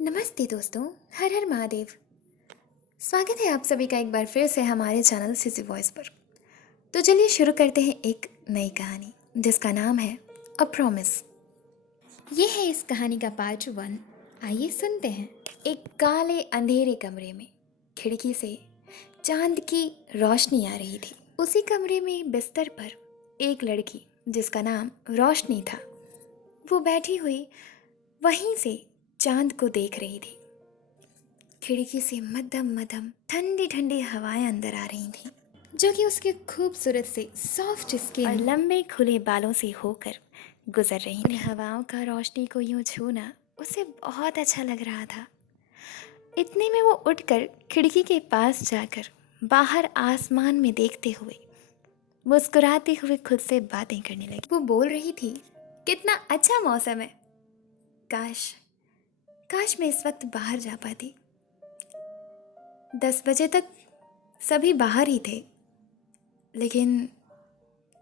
नमस्ते दोस्तों। हर हर महादेव। स्वागत है आप सभी का एक बार फिर से हमारे चैनल सीसी वॉइस पर। तो चलिए शुरू करते हैं एक नई कहानी जिसका नाम है अ प्रॉमिस। ये है इस कहानी का पार्ट 1। आइए सुनते हैं। एक काले अंधेरे कमरे में खिड़की से चांद की रोशनी आ रही थी। उसी कमरे में बिस्तर पर एक लड़की जिसका नाम रोशनी था, वो बैठी हुई वहीं से चांद को देख रही थी। खिड़की से मध्यम मध्यम ठंडी ठंडी हवाएं अंदर आ रही थीं, जो कि उसके खूबसूरत से सॉफ्ट स्किन और लंबे खुले बालों से होकर गुजर रही थी। हवाओं का रोशनी को यूं छूना उसे बहुत अच्छा लग रहा था। इतने में वो उठकर खिड़की के पास जाकर बाहर आसमान में देखते हुए मुस्कुराते हुए खुद से बातें करने लगी। वो बोल रही थी, कितना अच्छा मौसम है। काश काश मैं इस वक्त बाहर जा पाती। 10 बजे तक सभी बाहर ही थे, लेकिन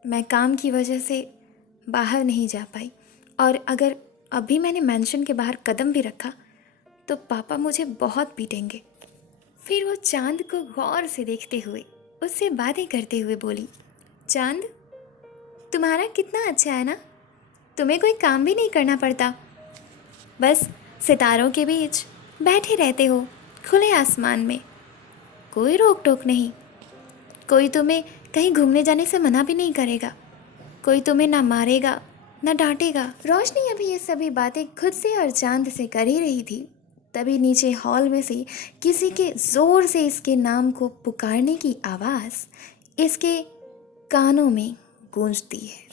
मैं काम की वजह से बाहर नहीं जा पाई। और अगर अभी मैंने मेंशन के बाहर कदम भी रखा तो पापा मुझे बहुत पीटेंगे। फिर वो चांद को गौर से देखते हुए उससे बातें करते हुए बोली, चांद, तुम्हारा कितना अच्छा है ना। तुम्हें कोई काम भी नहीं करना पड़ता, बस सितारों के बीच बैठे रहते हो खुले आसमान में। कोई रोक टोक नहीं, कोई तुम्हें कहीं घूमने जाने से मना भी नहीं करेगा, कोई तुम्हें ना मारेगा ना डांटेगा। रोशनी अभी ये सभी बातें खुद से और चांद से कर ही रही थी, तभी नीचे हॉल में से किसी के जोर से इसके नाम को पुकारने की आवाज़ इसके कानों में गूंजती है।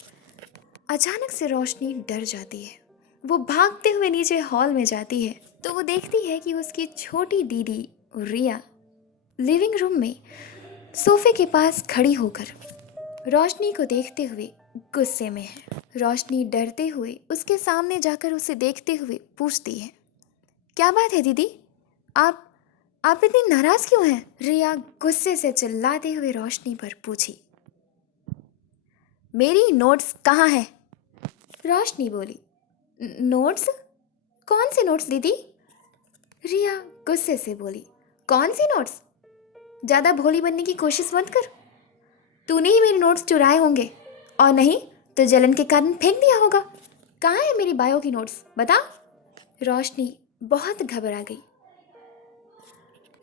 अचानक से रोशनी डर जाती है। वो भागते हुए नीचे हॉल में जाती है तो वो देखती है कि उसकी छोटी दीदी रिया लिविंग रूम में सोफे के पास खड़ी होकर रोशनी को देखते हुए गुस्से में है। रोशनी डरते हुए उसके सामने जाकर उसे देखते हुए पूछती है, क्या बात है दीदी, आप इतनी नाराज क्यों हैं? रिया गुस्से से चिल्लाते हुए रोशनी पर पूछी, मेरी नोट्स कहाँ है? रोशनी बोली, नोट्स? कौन से नोट्स दीदी? रिया गुस्से से बोली, कौन सी नोट्स? ज़्यादा भोली बनने की कोशिश मत कर। तूने ही मेरे नोट्स चुराए होंगे, और नहीं तो जलन के कारण फेंक दिया होगा। कहाँ है मेरी बायो की नोट्स, बता। रोशनी बहुत घबरा गई।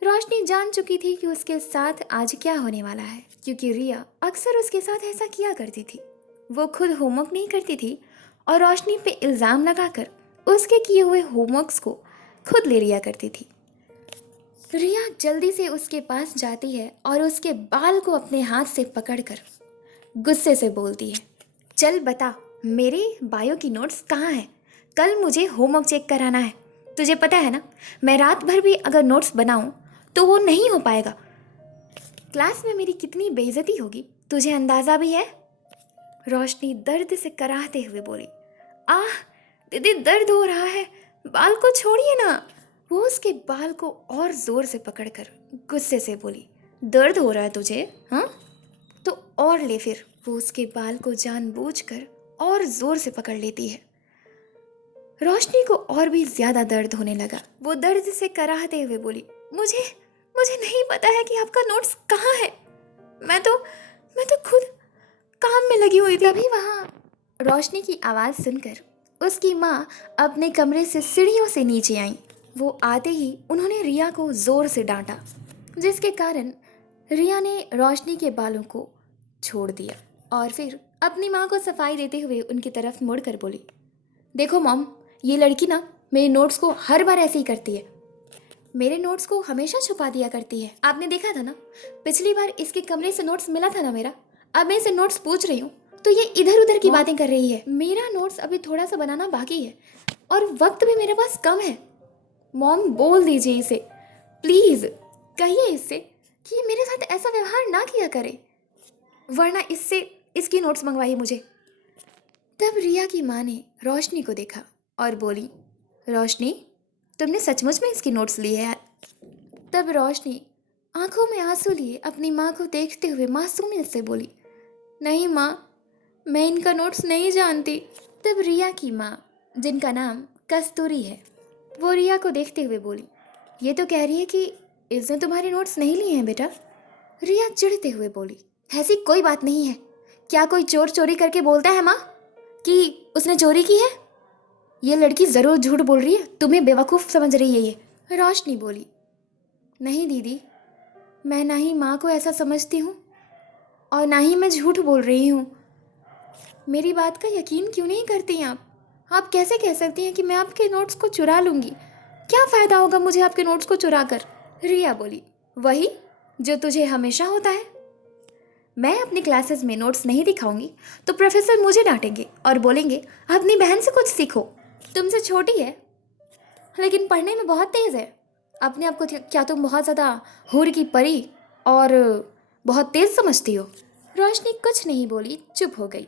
रोशनी जान चुकी थी कि उसके साथ आज क्या होने वाला है, क्योंकि रिया अक्सर उसके साथ ऐसा किया करती थी। वो खुद होमवर्क नहीं करती थी और रोशनी पे इल्ज़ाम लगाकर उसके किए हुए होमवर्क्स को खुद ले लिया करती थी। रिया जल्दी से उसके पास जाती है और उसके बाल को अपने हाथ से पकड़कर गुस्से से बोलती है, चल बता, मेरे बायो की नोट्स कहाँ हैं? कल मुझे होमवर्क चेक कराना है। तुझे पता है ना, मैं रात भर भी अगर नोट्स बनाऊं तो वो नहीं हो पाएगा। क्लास में मेरी कितनी बेइज्जती होगी, तुझे अंदाज़ा भी है? रोशनी दर्द से कराहते हुए बोली, आह दीदी, दर्द हो रहा है, बाल को छोड़िए ना। वो उसके बाल को और जोर से पकड़कर गुस्से से बोली, दर्द हो रहा है तुझे, हाँ? तो और ले। फिर वो उसके बाल को जानबूझकर और जोर से पकड़ लेती है। रोशनी को और भी ज्यादा दर्द होने लगा। वो दर्द से कराहते हुए बोली, मुझे मुझे नहीं पता है कि आपका नोट्स कहाँ है। मैं तो खुद काम में लगी हुई थी। तभी वहाँ रोशनी की आवाज़ सुनकर उसकी माँ अपने कमरे से सीढ़ियों से नीचे आई। वो आते ही उन्होंने रिया को ज़ोर से डांटा, जिसके कारण रिया ने रोशनी के बालों को छोड़ दिया और फिर अपनी माँ को सफाई देते हुए उनकी तरफ मुड़कर बोली, देखो मॉम, ये लड़की ना मेरे नोट्स को हर बार ऐसे ही करती है। मेरे नोट्स को हमेशा छुपा दिया करती है। आपने देखा था ना, पिछली बार इसके कमरे से नोट्स मिला था ना मेरा। अब मैं इसे नोट्स पूछ रही हूँ तो ये इधर उधर की बातें कर रही है। मेरा नोट्स अभी थोड़ा सा बनाना बाकी है और वक्त भी मेरे पास कम है। मॉम, बोल दीजिए इसे, प्लीज़ कहिए इससे कि ये मेरे साथ ऐसा व्यवहार ना किया करे, वरना इससे इसकी नोट्स मंगवाइए मुझे। तब रिया की माँ ने रोशनी को देखा और बोली, रोशनी, तुमने सचमुच में इसकी नोट्स ली है यार? तब रोशनी आंखों में आंसू लिए अपनी माँ को देखते हुए मासूमियत से बोली, नहीं माँ, मैं इनका नोट्स नहीं जानती। तब रिया की माँ, जिनका नाम कस्तूरी है, वो रिया को देखते हुए बोली, ये तो कह रही है कि इसने तुम्हारे नोट्स नहीं लिए हैं बेटा। रिया चिढ़ते हुए बोली, ऐसी कोई बात नहीं है। क्या कोई चोर चोरी करके बोलता है माँ कि उसने चोरी की है? ये लड़की ज़रूर झूठ बोल रही है, तुम्हें बेवकूफ़ समझ रही है ये। रोशनी बोली, नहीं दीदी, मैं ना ही माँ को ऐसा समझती हूँ और ना ही मैं झूठ बोल रही हूँ। मेरी बात का यकीन क्यों नहीं करती हैं आप? आप कैसे कह सकती हैं कि मैं आपके नोट्स को चुरा लूँगी? क्या फ़ायदा होगा मुझे आपके नोट्स को चुरा कर? रिया बोली, वही जो तुझे हमेशा होता है। मैं अपनी क्लासेस में नोट्स नहीं दिखाऊंगी तो प्रोफेसर मुझे डांटेंगे और बोलेंगे अपनी बहन से कुछ सीखो, तुमसे छोटी है लेकिन पढ़ने में बहुत तेज़ है। अपने आप को क्या तुम बहुत ज़्यादा हूर की परी और बहुत तेज़ समझती हो? रोशनी कुछ नहीं बोली, चुप हो गई।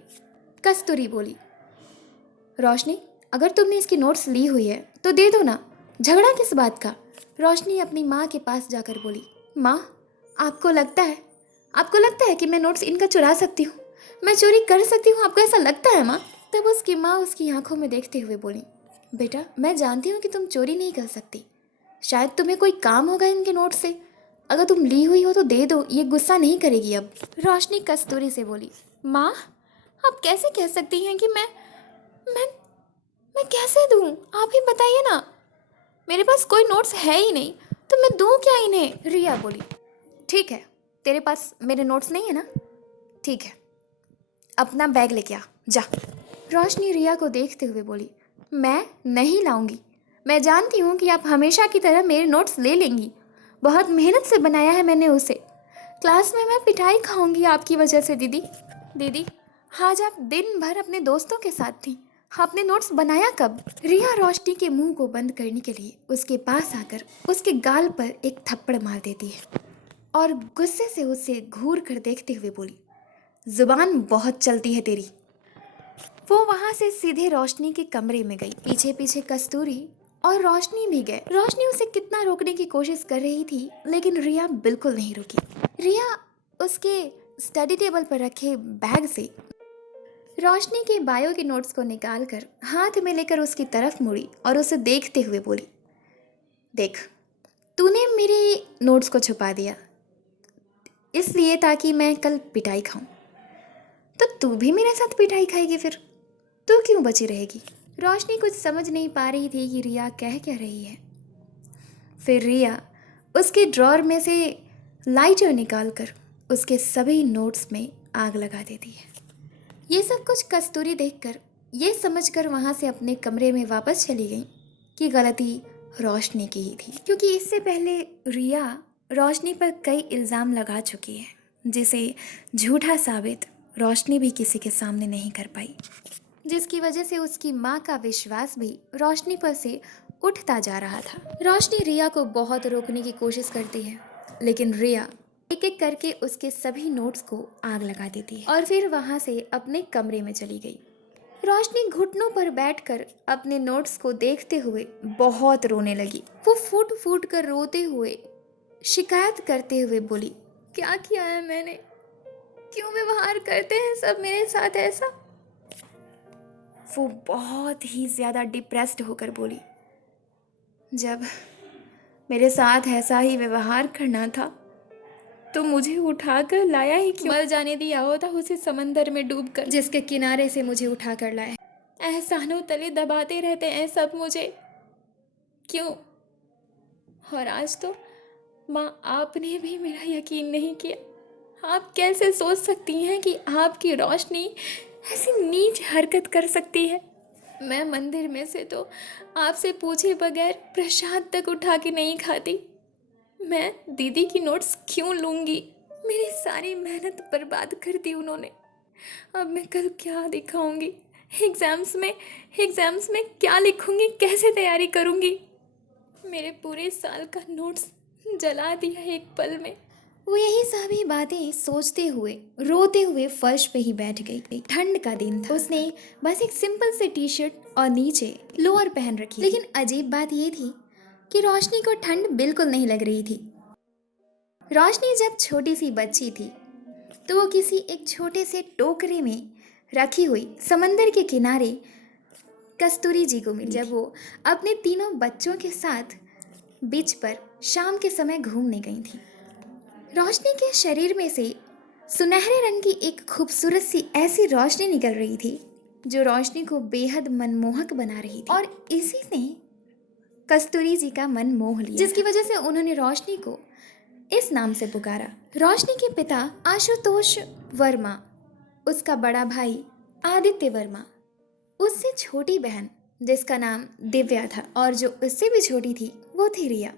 कस्तूरी बोली, रोशनी, अगर तुमने इसकी नोट्स ली हुई है तो दे दो ना, झगड़ा किस बात का? रोशनी अपनी माँ के पास जाकर बोली, माँ, आपको लगता है कि मैं नोट्स इनका चुरा सकती हूँ? मैं चोरी कर सकती हूँ, आपको ऐसा लगता है माँ? तब उसकी माँ उसकी आंखों में देखते हुए बोली, बेटा, मैं जानती हूँ कि तुम चोरी नहीं कर सकती। शायद तुम्हें कोई काम होगा इनके नोट्स से। अगर तुम ली हुई हो तो दे दो, ये गुस्सा नहीं करेगी अब। रोशनी कस्तूरी से बोली, माँ, आप कैसे कह सकती हैं कि मैं मैं कैसे दूँ? आप ही बताइए ना। मेरे पास कोई नोट्स है ही नहीं, तो मैं दूँ क्या इन्हें? रिया बोली, ठीक है, तेरे पास मेरे नोट्स नहीं है ना? ठीक है, अपना बैग लेके आ, जा। रोशनी रिया को देखते हुए बोली, मैं नहीं लाऊंगी। मैं जानती हूँ कि आप हमेशा की तरह मेरे नोट्स ले लेंगी। बहुत मेहनत से बनाया है मैंने उसे। क्लास में मैं पिटाई खाऊंगी आपकी वजह से। दीदी, दीदी, आज आप दिन भर अपने दोस्तों के साथ थी, आपने नोट्स बनाया कब? रिया रोशनी के मुंह को बंद करने के लिए उसके पास आकर उसके गाल पर एक थप्पड़ मार देती है और गुस्से से उसे घूर कर देखते हुए बोली, जुबान बहुत चलती है तेरी। वो वहां से सीधे रोशनी के कमरे में गई। पीछे पीछे कस्तूरी और रोशनी भी गए। रोशनी उसे कितना रोकने की कोशिश कर रही थी लेकिन रिया बिल्कुल नहीं रुकी। रिया उसके स्टडी टेबल पर रखे बैग से रोशनी के बायो के नोट्स को निकालकर हाथ में लेकर उसकी तरफ मुड़ी और उसे देखते हुए बोली, देख, तूने मेरे नोट्स को छुपा दिया इसलिए ताकि मैं कल पिटाई खाऊं, तो तू भी मेरे साथ पिटाई खाएगी। फिर तू क्यों बची रहेगी? रोशनी कुछ समझ नहीं पा रही थी कि रिया कह क्या रही है। फिर रिया उसके ड्रॉर में से लाइटर निकालकर उसके सभी नोट्स में आग लगा देती है। ये सब कुछ कस्तूरी देखकर ये समझकर वहाँ से अपने कमरे में वापस चली गई कि गलती रोशनी की ही थी, क्योंकि इससे पहले रिया रोशनी पर कई इल्ज़ाम लगा चुकी है जिसे झूठा साबित रोशनी भी किसी के सामने नहीं कर पाई, जिसकी वजह से उसकी माँ का विश्वास भी रोशनी पर से उठता जा रहा था। रोशनी रिया को बहुत रोकने की कोशिश करती है लेकिन रिया एक एक करके उसके सभी नोट्स को आग लगा देती है और फिर वहाँ से अपने कमरे में चली गई। रोशनी घुटनों पर बैठकर अपने नोट्स को देखते हुए बहुत रोने लगी। वो फूट फूट कर रोते हुए शिकायत करते हुए बोली, क्या किया है मैंने? क्यों व्यवहार करते हैं सब मेरे साथ ऐसा? वो बहुत ही ज़्यादा डिप्रेस्ड होकर बोली, जब मेरे साथ ऐसा ही व्यवहार करना था तो मुझे उठाकर लाया ही क्यों? मर जाने दिया होता उसे समंदर में डूबकर, जिसके किनारे से मुझे उठाकर लाया। एहसानों तले दबाते रहते हैं सब मुझे, क्यों? और आज तो माँ, आपने भी मेरा यकीन नहीं किया। आप कैसे सोच सकती हैं कि आपकी रोशनी ऐसी नीच हरकत कर सकती है? मैं मंदिर में से तो आपसे पूछे बगैर प्रसाद तक उठा के नहीं खाती। मैं दीदी की नोट्स क्यों लूँगी? मेरी सारी मेहनत बर्बाद कर दी उन्होंने। अब मैं कल क्या दिखाऊंगी? एग्ज़ाम्स में क्या लिखूंगी? कैसे तैयारी करूंगी? मेरे पूरे साल का नोट्स जला दिया एक पल में। वो यही सभी बातें सोचते हुए रोते हुए फर्श पे ही बैठ गई। ठंड का दिन था। उसने बस एक सिंपल से टी शर्ट और नीचे लोअर पहन रखी। लेकिन अजीब बात ये थी कि रोशनी को ठंड बिल्कुल नहीं लग रही थी। रोशनी जब छोटी सी बच्ची थी तो वो किसी एक छोटे से टोकरे में रखी हुई समंदर के किनारे कस्तूरी जी को मिली जब वो अपने तीनों बच्चों के साथ बीच पर शाम के समय घूमने गई थी। रोशनी के शरीर में से सुनहरे रंग की एक खूबसूरत सी ऐसी रोशनी निकल रही थी जो रोशनी को बेहद मनमोहक बना रही थी, और इसी ने कस्तूरी जी का मन मोह लिया, जिसकी वजह से उन्होंने रोशनी को इस नाम से पुकारा। रोशनी के पिता आशुतोष वर्मा, उसका बड़ा भाई आदित्य वर्मा, उससे छोटी बहन जिसका नाम दिव्या था, और जो उससे भी छोटी थी वो थी रिया।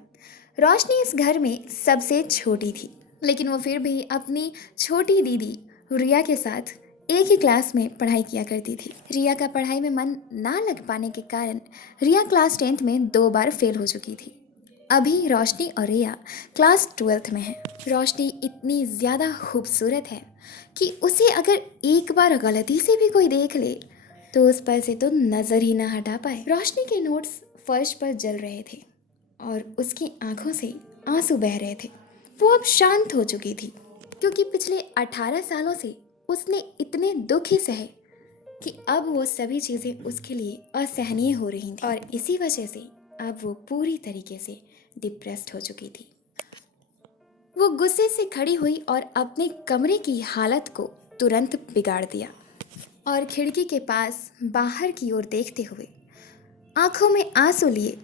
रोशनी इस घर में सबसे छोटी थी, लेकिन वो फिर भी अपनी छोटी दीदी रिया के साथ एक ही क्लास में पढ़ाई किया करती थी। रिया का पढ़ाई में मन ना लग पाने के कारण रिया क्लास 10th में 2 बार फेल हो चुकी थी। अभी रोशनी और रिया क्लास 12th में है। रोशनी इतनी ज़्यादा खूबसूरत है कि उसे अगर एक बार गलती से भी कोई देख ले तो उस पर से तो नज़र ही ना हटा पाए। रोशनी के नोट्स फर्श पर जल रहे थे और उसकी आंखों से आंसू बह रहे थे। वो अब शांत हो चुकी थी क्योंकि पिछले 18 सालों से उसने इतने दुख ही सहे कि अब वो सभी चीज़ें उसके लिए असहनीय हो रही थी, और इसी वजह से अब वो पूरी तरीके से डिप्रेस्ड हो चुकी थी। वो गुस्से से खड़ी हुई और अपने कमरे की हालत को तुरंत बिगाड़ दिया और खिड़की के पास बाहर की ओर देखते हुए आंखों में आंसू लिए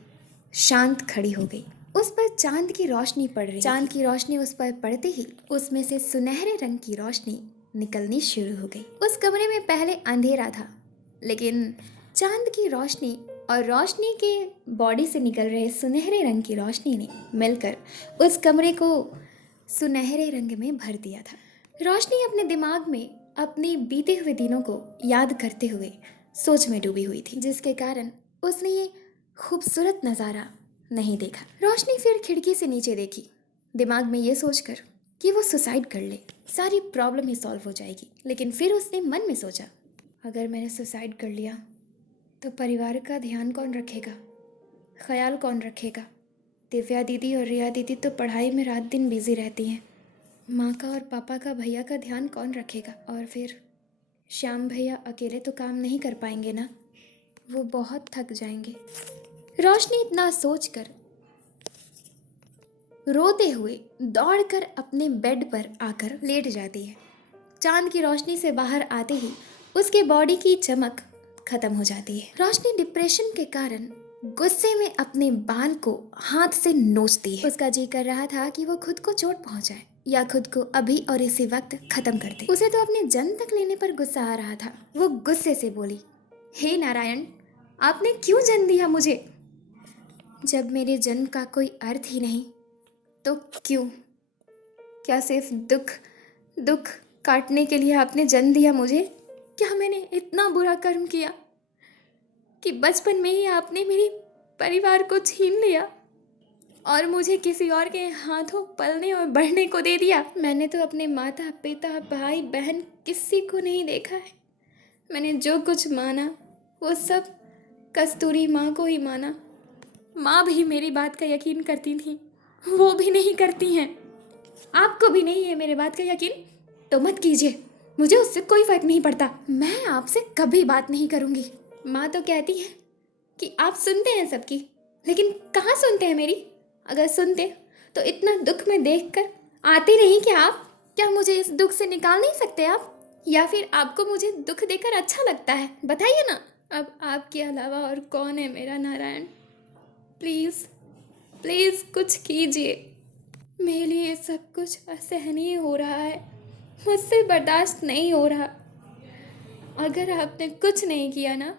शांत खड़ी हो गई। उस पर चांद की रोशनी पड़ रही। चांद की रोशनी उस पर पड़ते ही उसमें से सुनहरे रंग की रोशनी निकलनी शुरू हो गई। उस कमरे में पहले अंधेरा था, लेकिन चांद की रोशनी और रोशनी के बॉडी से निकल रहे सुनहरे रंग की रोशनी ने मिलकर उस कमरे को सुनहरे रंग में भर दिया था। रोशनी अपने दिमाग में अपने बीते हुए दिनों को याद करते हुए सोच में डूबी हुई थी, जिसके कारण उसने ये खूबसूरत नज़ारा नहीं देखा। रोशनी फिर खिड़की से नीचे देखी, दिमाग में ये सोचकर कि वो सुसाइड कर ले, सारी प्रॉब्लम ही सॉल्व हो जाएगी। लेकिन फिर उसने मन में सोचा, अगर मैंने सुसाइड कर लिया तो परिवार का ध्यान कौन रखेगा, ख्याल कौन रखेगा। दिव्या दीदी और रिया दीदी तो पढ़ाई में रात दिन बिजी रहती हैं, माँ का और पापा का भैया का ध्यान कौन रखेगा। और फिर श्याम भैया अकेले तो काम नहीं कर पाएंगे ना, वो बहुत थक जाएंगे। रोशनी इतना सोचकर रोते हुए दौड़कर अपने बेड पर आकर लेट जाती है। चांद की रोशनी से बाहर आते ही उसके बॉडी की चमक खत्म हो जाती है। रोशनी डिप्रेशन के कारण गुस्से में अपने बाल को हाथ से नोचती है। उसका जी कर रहा था कि वो खुद को चोट पहुंचाए या खुद को अभी और इसी वक्त खत्म कर दे। उसे तो अपने जन्म तक लेने पर गुस्सा आ रहा था। वो गुस्से से बोली, हे नारायण, आपने क्यों जन्म दिया मुझे? जब मेरे जन्म का कोई अर्थ ही नहीं तो क्यों? क्या सिर्फ दुख काटने के लिए आपने जन्म दिया मुझे? क्या मैंने इतना बुरा कर्म किया कि बचपन में ही आपने मेरे परिवार को छीन लिया और मुझे किसी और के हाथों पलने और बढ़ने को दे दिया? मैंने तो अपने माता पिता भाई बहन किसी को नहीं देखा है। मैंने जो कुछ माना वो सब कस्तूरी माँ को ही माना। माँ भी मेरी बात का यकीन करती थी, वो भी नहीं करती हैं। आपको भी नहीं है मेरे बात का यकीन तो मत कीजिए, मुझे उससे कोई फर्क नहीं पड़ता। मैं आपसे कभी बात नहीं करूँगी। माँ तो कहती है कि आप सुनते हैं सबकी, लेकिन कहाँ सुनते हैं मेरी? अगर सुनते तो इतना दुख में देखकर आते नहीं क्या आप? क्या मुझे इस दुख से निकाल नहीं सकते आप? या फिर आपको मुझे दुख देकर अच्छा लगता है? बताइए ना। अब आपके अलावा और कौन है मेरा नारायण? प्लीज़ प्लीज़ कुछ कीजिए। मेरे लिए सब कुछ असहनीय हो रहा है, मुझसे बर्दाश्त नहीं हो रहा। अगर आपने कुछ नहीं किया ना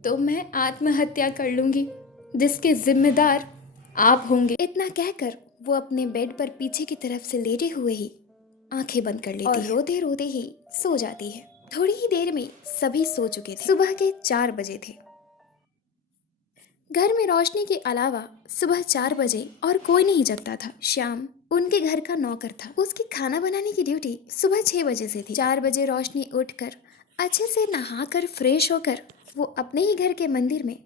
तो मैं आत्महत्या कर लूँगी, जिसके जिम्मेदार आप होंगे। इतना कहकर वो अपने बेड पर पीछे की तरफ से लेटे हुए ही आंखें बंद कर लेती और रोते रोते ही सो जाती है। थोड़ी ही देर में सभी सो चुके थे। सुबह के 4 बजे थे। घर में रोशनी के अलावा सुबह 4 बजे और कोई नहीं जगता था। श्याम उनके घर का नौकर था। उसकी खाना बनाने की ड्यूटी सुबह 6 बजे से थी। 4 बजे रोशनी उठकर अच्छे से नहाकर फ्रेश होकर वो अपने ही घर के मंदिर में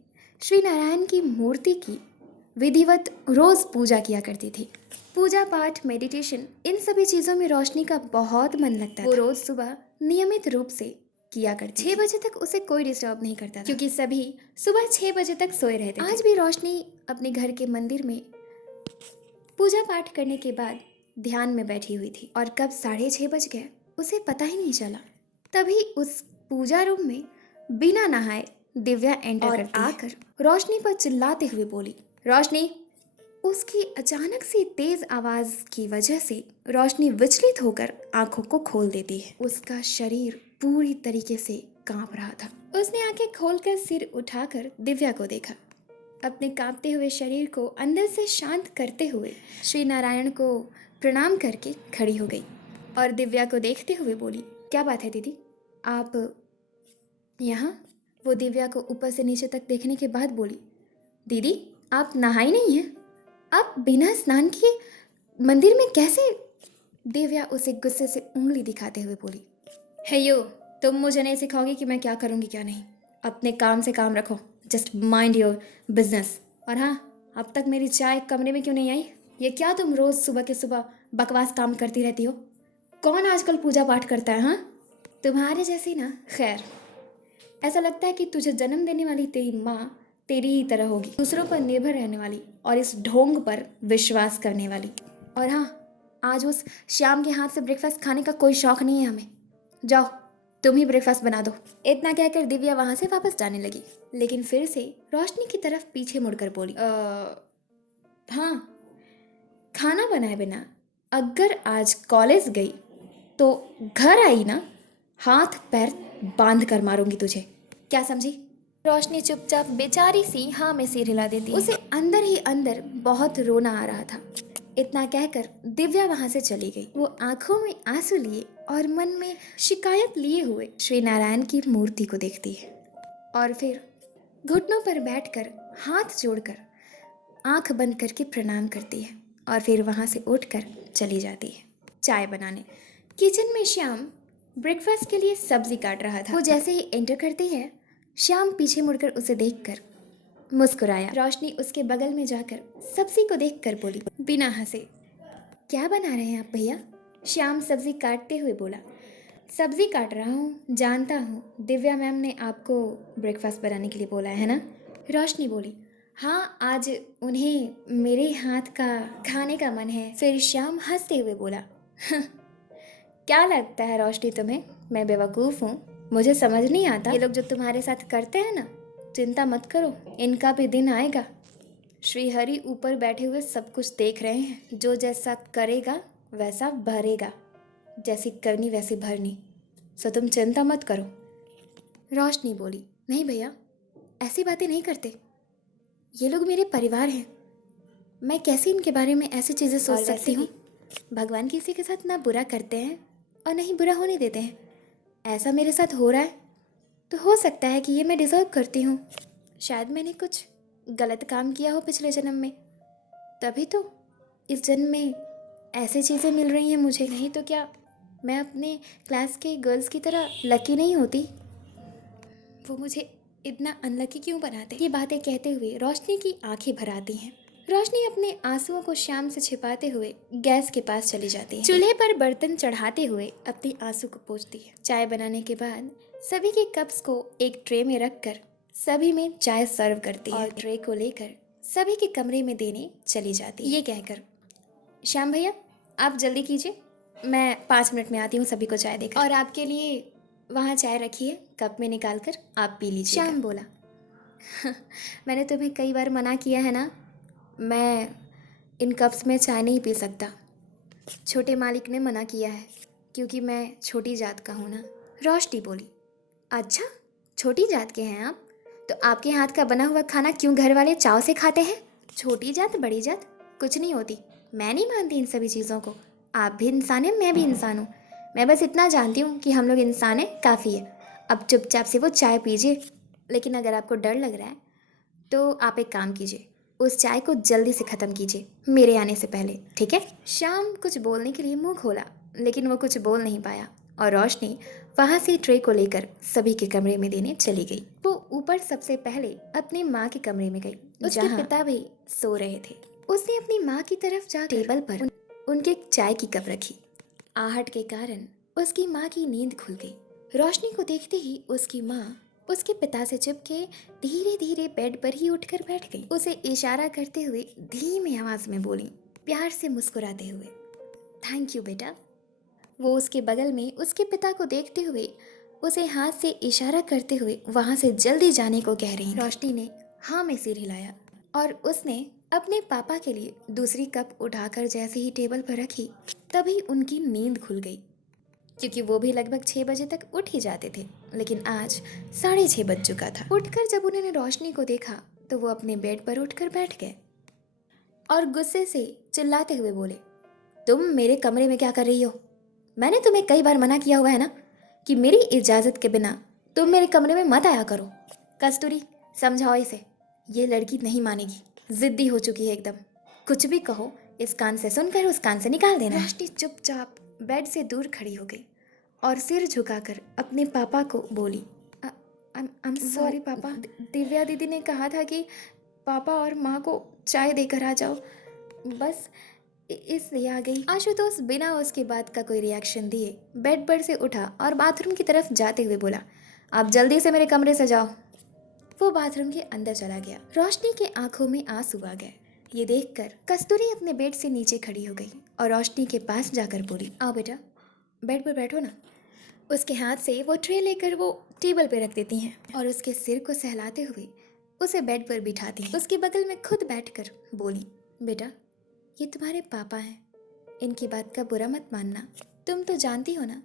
श्री नारायण की मूर्ति की विधिवत रोज पूजा किया करती थी। पूजा पाठ, मेडिटेशन, इन सभी चीज़ों में रोशनी का बहुत मन लगता था। वो रोज सुबह नियमित रूप से किया करती 6 बजे तक उसे कोई डिस्टर्ब नहीं करता था, क्योंकि सभी सुबह 6 बजे तक सोए रहते थे। आज भी रोशनी अपने घर के मंदिर में पूजा पाठ करने के बाद ध्यान में बैठी हुई थी, और कब 6:30 बज गए उसे पता ही नहीं चला। तभी उस पूजा रूम में बिना नहाए दिव्या एंटर करती है। आकर रोशनी पर चिल्लाते हुए बोली, रोशनी। उसकी अचानक से तेज आवाज की वजह से रोशनी विचलित होकर आंखों को खोल देती है। उसका शरीर पूरी तरीके से कांप रहा था। उसने आंखें खोलकर सिर उठाकर दिव्या को देखा। अपने कांपते हुए शरीर को अंदर से शांत करते हुए श्री नारायण को प्रणाम करके खड़ी हो गई और दिव्या को देखते हुए बोली, क्या बात है दीदी, आप यहाँ? वो दिव्या को ऊपर से नीचे तक देखने के बाद बोली, दीदी आप नहाई नहीं हैं? आप बिना स्नान किए मंदिर में कैसे? दिव्या उसे गुस्से से उंगली दिखाते हुए बोली, हे यो, तुम मुझे नहीं सिखाओगी कि मैं क्या करूँगी क्या नहीं। अपने काम से काम रखो, जस्ट माइंड योर बिजनेस। और हाँ, अब तक मेरी चाय कमरे में क्यों नहीं आई? ये क्या तुम रोज़ सुबह के सुबह बकवास काम करती रहती हो? कौन आजकल पूजा पाठ करता है? हाँ, तुम्हारे जैसी ना। खैर, ऐसा लगता है कि तुझे जन्म देने वाली तेरी माँ तेरी ही तरह होगी, दूसरों पर निर्भर रहने वाली और इस ढोंग पर विश्वास करने वाली। और हाँ, आज उस श्याम के हाथ से ब्रेकफास्ट खाने का कोई शौक नहीं है हमें। जाओ, तुम ही ब्रेकफास्ट बना दो। इतना कहकर दिव्या वहां से वापस जाने लगी, लेकिन फिर से रोशनी की तरफ पीछे मुड़कर बोली, हाँ, खाना बनाए बिना अगर आज कॉलेज गई तो घर आई ना, हाथ पैर बांध कर मारूंगी तुझे, क्या समझी? रोशनी चुपचाप बेचारी सी हाँ में सिर हिला देती। उसे अंदर ही अंदर बहुत रोना आ रहा था। इतना कहकर दिव्या वहां से चली गई। वो आंखों में आंसू लिए और मन में शिकायत लिए हुए श्री नारायण की मूर्ति को देखती है और फिर घुटनों पर बैठकर हाथ जोड़कर आंख बंद करके प्रणाम करती है और फिर वहां से उठकर चली जाती है चाय बनाने। किचन में श्याम ब्रेकफास्ट के लिए सब्जी काट रहा था। वो जैसे ही एंटर करती है, श्याम पीछे मुड़कर उसे देखकर मुस्कुराया। रोशनी उसके बगल में जाकर सब्जी को देखकर बोली बिना हंसे, क्या बना रहे हैं आप भैया? श्याम सब्जी काटते हुए बोला, सब्जी काट रहा हूँ, जानता हूँ दिव्या मैम ने आपको ब्रेकफास्ट बनाने के लिए बोला है ना? रोशनी बोली, हाँ, आज उन्हें मेरे हाथ का खाने का मन है। फिर श्याम हंसते हुए बोला, क्या लगता है रोशनी तुम्हें मैं बेवकूफ़ हूँ? मुझे समझ नहीं आता ये लोग जो तुम्हारे साथ करते हैं ना। चिंता मत करो, इनका भी दिन आएगा। श्री हरि ऊपर बैठे हुए सब कुछ देख रहे हैं। जो जैसा करेगा वैसा भरेगा, जैसी करनी वैसी भरनी। सो तुम चिंता मत करो। रोशनी बोली, नहीं भैया, ऐसी बातें नहीं करते। ये लोग मेरे परिवार हैं। मैं कैसे इनके बारे में ऐसी चीज़ें सोच सकती हूँ? भगवान किसी के साथ ना बुरा करते हैं और नहीं बुरा होने देते हैं। ऐसा मेरे साथ हो रहा है तो हो सकता है कि ये मैं डिज़र्व करती हूँ। शायद मैंने कुछ गलत काम किया हो पिछले जन्म में, तभी तो इस जन्म में ऐसी चीज़ें मिल रही हैं मुझे। नहीं तो क्या मैं अपने क्लास के गर्ल्स की तरह लकी नहीं होती? वो मुझे इतना अनलकी क्यों बनाते? ये बातें कहते हुए रोशनी की आंखें भर आती हैं। रोशनी अपने आंसुओं को श्याम से छिपाते हुए गैस के पास चली जाती है। चूल्हे पर बर्तन चढ़ाते हुए अपनी आंसू को पोंछती है। चाय बनाने के बाद सभी के कप्स को एक ट्रे में रखकर सभी में चाय सर्व करती है और ट्रे को लेकर सभी के कमरे में देने चली जाती है। ये कहकर, श्याम भैया आप जल्दी कीजिए, मैं 5 मिनट में आती हूँ सभी को चाय देकर। और आपके लिए वहाँ चाय रखी है, कप में निकाल कर आप पी लीजिए। श्याम बोला, मैंने तुम्हें कई बार मना किया है ना, मैं इन कप्स में चाय नहीं पी सकता। छोटे मालिक ने मना किया है क्योंकि मैं छोटी जात का हूँ ना। रोशनी बोली, अच्छा छोटी जात के हैं आप? तो आपके हाथ का बना हुआ खाना क्यों घर वाले चाव से खाते हैं? छोटी जात बड़ी जात कुछ नहीं होती, मैं नहीं मानती इन सभी चीज़ों को। आप भी इंसान हैं, मैं भी इंसान हूँ। मैं बस इतना जानती हूँ कि हम लोग इंसान हैं, काफ़ी है। अब चुपचाप से वो चाय पीजिए, लेकिन अगर आपको डर लग रहा है तो आप एक काम कीजिए, उस चाय को जल्दी से ख़त्म कीजिए मेरे आने से पहले, ठीक है? श्याम कुछ बोलने के लिए मुंह खोला, लेकिन वो कुछ बोल नहीं पाया और रोशनी वहाँ से ट्रे को लेकर सभी के कमरे में देने चली गई। वो ऊपर सबसे पहले अपनी माँ के कमरे में गई, उसके पिता भी सो रहे थे। उसने अपनी माँ की तरफ जा टेबल पर उनके चाय की कप रखी। आहट के कारण उसकी माँ की नींद खुल गई रोशनी को देखते ही उसकी माँ उसके पिता से चिपके धीरे धीरे बेड पर ही उठकर बैठ गई। उसे इशारा करते हुए धीमी आवाज में बोली, प्यार से मुस्कुराते हुए, थैंक यू बेटा। वो उसके बगल में उसके पिता को देखते हुए उसे हाथ से इशारा करते हुए वहां से जल्दी जाने को कह रही थी। रोशनी ने हाँ में सिर हिलाया और उसने अपने पापा के लिए दूसरी कप उठाकर जैसे ही टेबल पर रखी तभी उनकी नींद खुल गई, क्योंकि वो भी लगभग 6 बजे तक उठ ही जाते थे, लेकिन आज 6:30 बज चुका था। उठकर जब उन्होंने रोशनी को देखा तो वो अपने बेड पर उठकर बैठ गए और गुस्से से चिल्लाते हुए बोले, तुम मेरे कमरे में क्या कर रही हो? मैंने तुम्हें कई बार मना किया हुआ है ना कि मेरी इजाज़त के बिना तुम मेरे कमरे में मत आया करो। कस्तूरी, समझाओ इसे, ये लड़की नहीं मानेगी, जिद्दी हो चुकी है एकदम। कुछ भी कहो, इस कान से सुनकर उस कान से निकाल देना। रोशनी चुपचाप बेड से दूर खड़ी हो गई और सिर झुकाकर अपने पापा को बोली, आई एम सॉरी पापा, दिव्या दीदी ने कहा था कि पापा और माँ को चाय देकर आ जाओ, बस इसलिए आ गई। आशुतोष बिना उसकी बात का कोई रिएक्शन दिए बेड पर से उठा और बाथरूम की तरफ जाते हुए बोला, आप जल्दी से मेरे कमरे से जाओ। वो बाथरूम के अंदर चला गया। रोशनी के आंखों में आंसू आ गए। ये देखकर कस्तूरी अपने बेड से नीचे खड़ी हो गई और रोशनी के पास जाकर बोली, आओ बेटा, बेड पर बैठो ना। उसके हाथ से वो ट्रे लेकर वो टेबल पे रख देती हैं और उसके सिर को सहलाते हुए उसे बेड पर बिठाती हैं। उसके बगल में खुद बैठकर बोली, बेटा, ये तुम्हारे पापा हैं, इनकी बात का बुरा मत मानना। तुम तो जानती हो ना,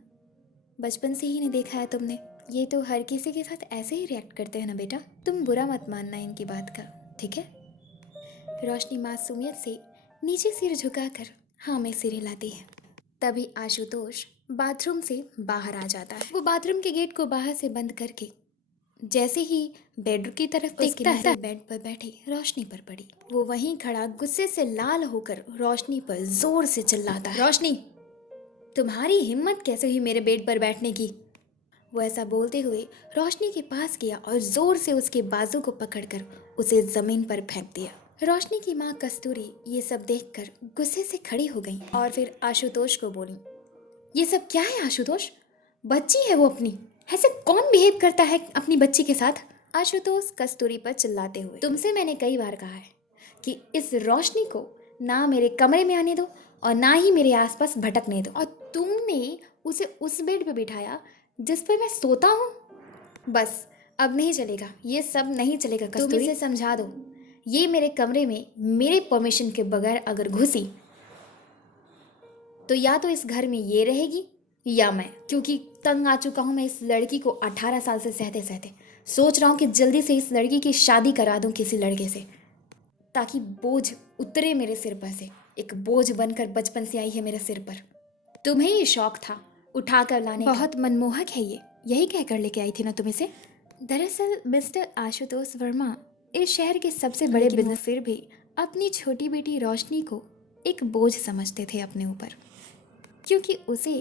बचपन से ही नहीं देखा है तुमने, ये तो हर किसी के साथ ऐसे ही रिएक्ट करते हैं ना बेटा, तुम बुरा मत मानना इनकी बात का, ठीक है? रोशनी मासूमियत से नीचे सिर झुकाकर हाँ में सिर हिलाती है। तभी आशुतोष बाथरूम से बाहर आ जाता है। वो बाथरूम के गेट को बाहर से बंद करके जैसे ही बेड की तरफ देखता है, बेड पर बैठी रोशनी पर पड़ी। वो वहीं खड़ा गुस्से से लाल होकर रोशनी पर जोर से चिल्लाता है, रोशनी, तुम्हारी हिम्मत कैसे हुई मेरे बेड पर बैठने की? वो ऐसा बोलते हुए रोशनी के पास गया और जोर से उसके बाजू को पकड़कर उसे जमीन पर फेंक दिया। रोशनी की माँ कस्तूरी ये सब देखकर गुस्से से खड़ी हो गई और फिर आशुतोष को बोली, ये सब क्या है आशुतोष? बच्ची है वो अपनी, ऐसे कौन बिहेव करता है अपनी बच्ची के साथ? आशुतोष कस्तूरी पर चिल्लाते हुए, तुमसे मैंने कई बार कहा है कि इस रोशनी को ना मेरे कमरे में आने दो और ना ही मेरे आसपास भटकने दो, और तुमने उसे उस बेड पे बिठाया जिस पे मैं सोता हूँ। बस अब नहीं चलेगा, ये सब नहीं चलेगा कस्तूरी। तुम इसे समझा दो, ये मेरे कमरे में मेरे परमिशन के बगैर अगर घुसी तो या तो इस घर में ये रहेगी या मैं, क्योंकि तंग आ चुका हूँ मैं इस लड़की को 18 साल से सहते सहते। सोच रहा हूँ कि जल्दी से इस लड़की की शादी करा दूँ किसी लड़के से, ताकि बोझ उतरे मेरे सिर पर से। एक बोझ बनकर बचपन से आई है मेरे सिर पर। तुम्हें ये शौक था उठा कर लाने का। बहुत मनमोहक है ये, यही कहकर लेके आई थी ना तुम इसे। दरअसल मिस्टर आशुतोष वर्मा इस शहर के सबसे बड़े बिजनेस, फिर भी अपनी छोटी बेटी रोशनी को एक बोझ समझते थे अपने ऊपर, क्योंकि उसे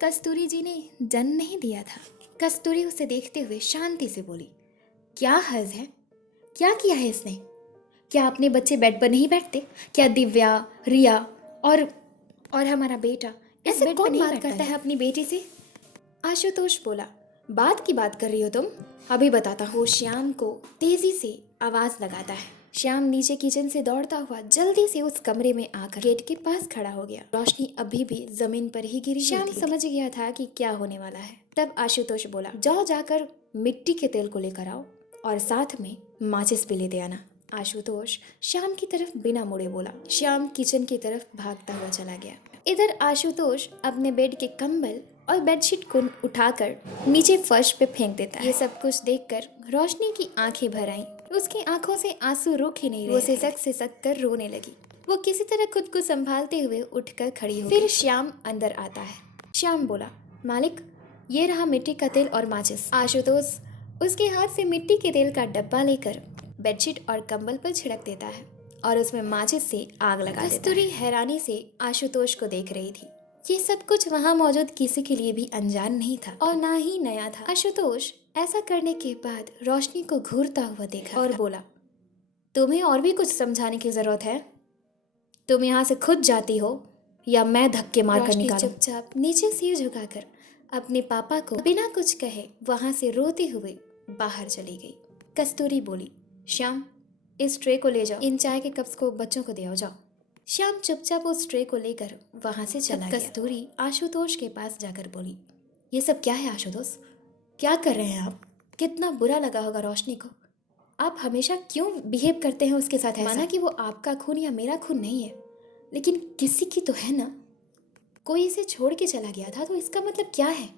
कस्तूरी जी ने जन्म नहीं दिया था। कस्तूरी उसे देखते हुए शांति से बोली, क्या हर्ज है, क्या किया है इसने? क्या अपने बच्चे बेड पर नहीं बैठते? क्या दिव्या, रिया और हमारा बेटा ऐसे बेड पर नहीं बात करता है अपनी बेटी से? आशुतोष बोला, बात की बात कर रही हो तुम? अभी बताता हूँ। श्याम को तेजी से आवाज लगाता है। श्याम नीचे किचन से दौड़ता हुआ जल्दी से उस कमरे में आकर गेट के पास खड़ा हो गया। रोशनी अभी भी जमीन पर ही गिरी। श्याम समझ गया था कि क्या होने वाला है। तब आशुतोष बोला, जाओ जाकर मिट्टी के तेल को लेकर आओ और साथ में माचिस भी ले दे आना। आशुतोष श्याम की तरफ बिना मुड़े बोला। श्याम किचन की तरफ भागता हुआ चला गया। इधर आशुतोष अपने बेड के कंबल और बेडशीट को उठाकर नीचे फर्श पे फेंक देता है। ये सब कुछ देखकर रोशनी की आंखें भर आईं। उसकी आंखों से आंसू रुक ही नहीं रहे। वो सिसक कर रोने लगी। वो किसी तरह खुद को संभालते हुए उठकर खड़ी हो गई। फिर श्याम अंदर आता है। श्याम बोला, मालिक, ये रहा मिट्टी का तेल और माचिस। आशुतोष उसके हाथ से मिट्टी के तेल का डब्बा लेकर बेडशीट और कंबल पर छिड़क देता है और उसमें माचिस से आग लगा देता है। कस्तूरी हैरानी से आशुतोष को देख रही थी। ये सब कुछ वहाँ मौजूद किसी के लिए भी अनजान नहीं था और ना ही नया था। आशुतोष ऐसा करने के बाद रोशनी को घूरता हुआ देखा और बोला, तुम्हें और भी कुछ समझाने की जरूरत है? तुम यहाँ से खुद जाती हो या मैं धक्के मार कर निकालूं? चुपचाप नीचे सिर झुकाकर अपने पापा को बिना कुछ कहे वहां से रोते हुए बाहर चली गई। कस्तूरी बोली, श्याम, इस ट्रे को ले जाओ, इन चाय के कप्स को बच्चों को दे आओ, जाओ। श्याम चुपचाप उस ट्रे को लेकर वहां से चला गया। कस्तूरी आशुतोष के पास जाकर बोली, ये सब क्या है आशुतोष, क्या कर रहे हैं आप? कितना बुरा लगा होगा रोशनी को। आप हमेशा क्यों बिहेव करते हैं उसके साथ ऐसा? माना कि वो आपका खून या मेरा खून नहीं है, लेकिन किसी की तो है ना। कोई इसे छोड़ के चला गया था तो इसका मतलब क्या है?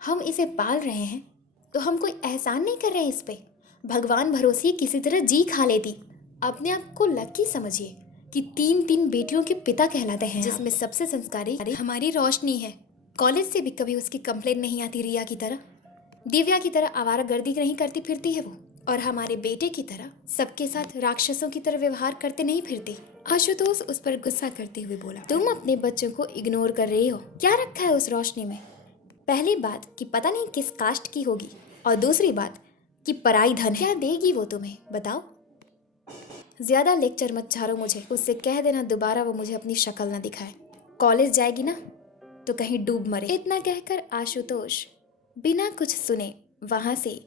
हम इसे पाल रहे हैं तो हम कोई एहसान नहीं कर रहे हैं इस पे। भगवान भरोसे किसी तरह जी खा लेती। अपने आप को लकी समझिए कि 3 बेटियों के पिता कहलाते हैं, जिसमें सबसे संस्कारी हमारी रोशनी है। कॉलेज से भी कभी उसकी कंप्लेन नहीं आती रिया की तरह। दिव्या की तरह आवारागर्दी नहीं करती फिरती है वो, और हमारे बेटे की तरह सबके साथ राक्षसों की तरह व्यवहार करते नहीं फिरती। आशुतोष उस पर गुस्सा करते हुए बोला, तुम अपने बच्चों को इग्नोर कर रही हो। क्या रखा है उस रोशनी में? पहली बात कि पता नहीं किस कास्ट की होगी, और दूसरी बात कि पराई धन है। क्या देगी वो तुम्हें, बताओ? ज्यादा लेक्चर मत झाड़ो मुझे। उससे कह देना दोबारा वो मुझे अपनी शक्ल ना दिखाए। कॉलेज जाएगी ना तो कहीं डूब मरे। इतना कहकर आशुतोष बिना कुछ सुने वहां से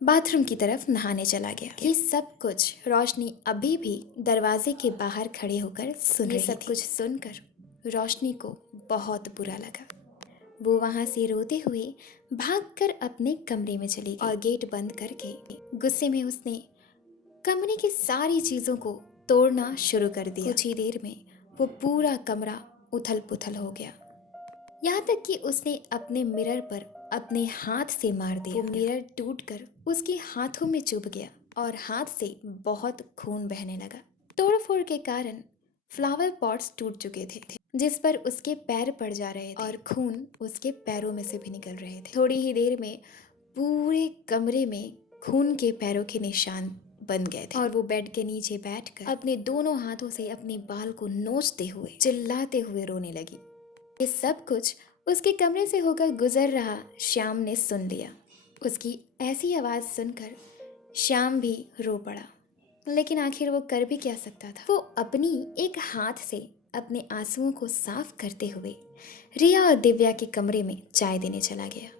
बाथरूम की तरफ नहाने चला गया। ये सब कुछ रोशनी अभी भी दरवाजे के बाहर खड़े होकर सुन रही थी। सब कुछ सुनकर रोशनी को बहुत बुरा लगा। वो वहां से रोते हुए भागकर अपने कमरे में चली गई और गेट बंद करके गुस्से में उसने कमरे की सारी चीजों को तोड़ना शुरू कर दिया। कुछ ही देर में वो पूरा कमरा उथल पुथल हो गया, यहाँ तक कि उसने अपने मिरर पर अपने हाथ से मार दिया। वो मिरर टूटकर उसके हाथों में चुभ गया और हाथ से बहुत खून बहने लगा। तोड़फोड़ के कारण फ्लावर पॉट्स टूट चुके थे, जिस पर उसके पैर पड़ जा रहे थे और खून उसके पैरों में से भी निकल रहे थे। थोड़ी ही देर में पूरे कमरे में खून के पैरों के निशान बन गए थे और वो बेड के नीचे बैठकर अपने दोनों हाथों से अपने बाल को नोचते हुए चिल्लाते हुए रोने लगी। ये सब कुछ उसके कमरे से होकर गुजर रहा श्याम ने सुन लिया। उसकी ऐसी आवाज़ सुनकर श्याम भी रो पड़ा, लेकिन आखिर वो कर भी क्या सकता था। वो अपनी एक हाथ से अपने आंसुओं को साफ करते हुए रिया और दिव्या के कमरे में चाय देने चला गया।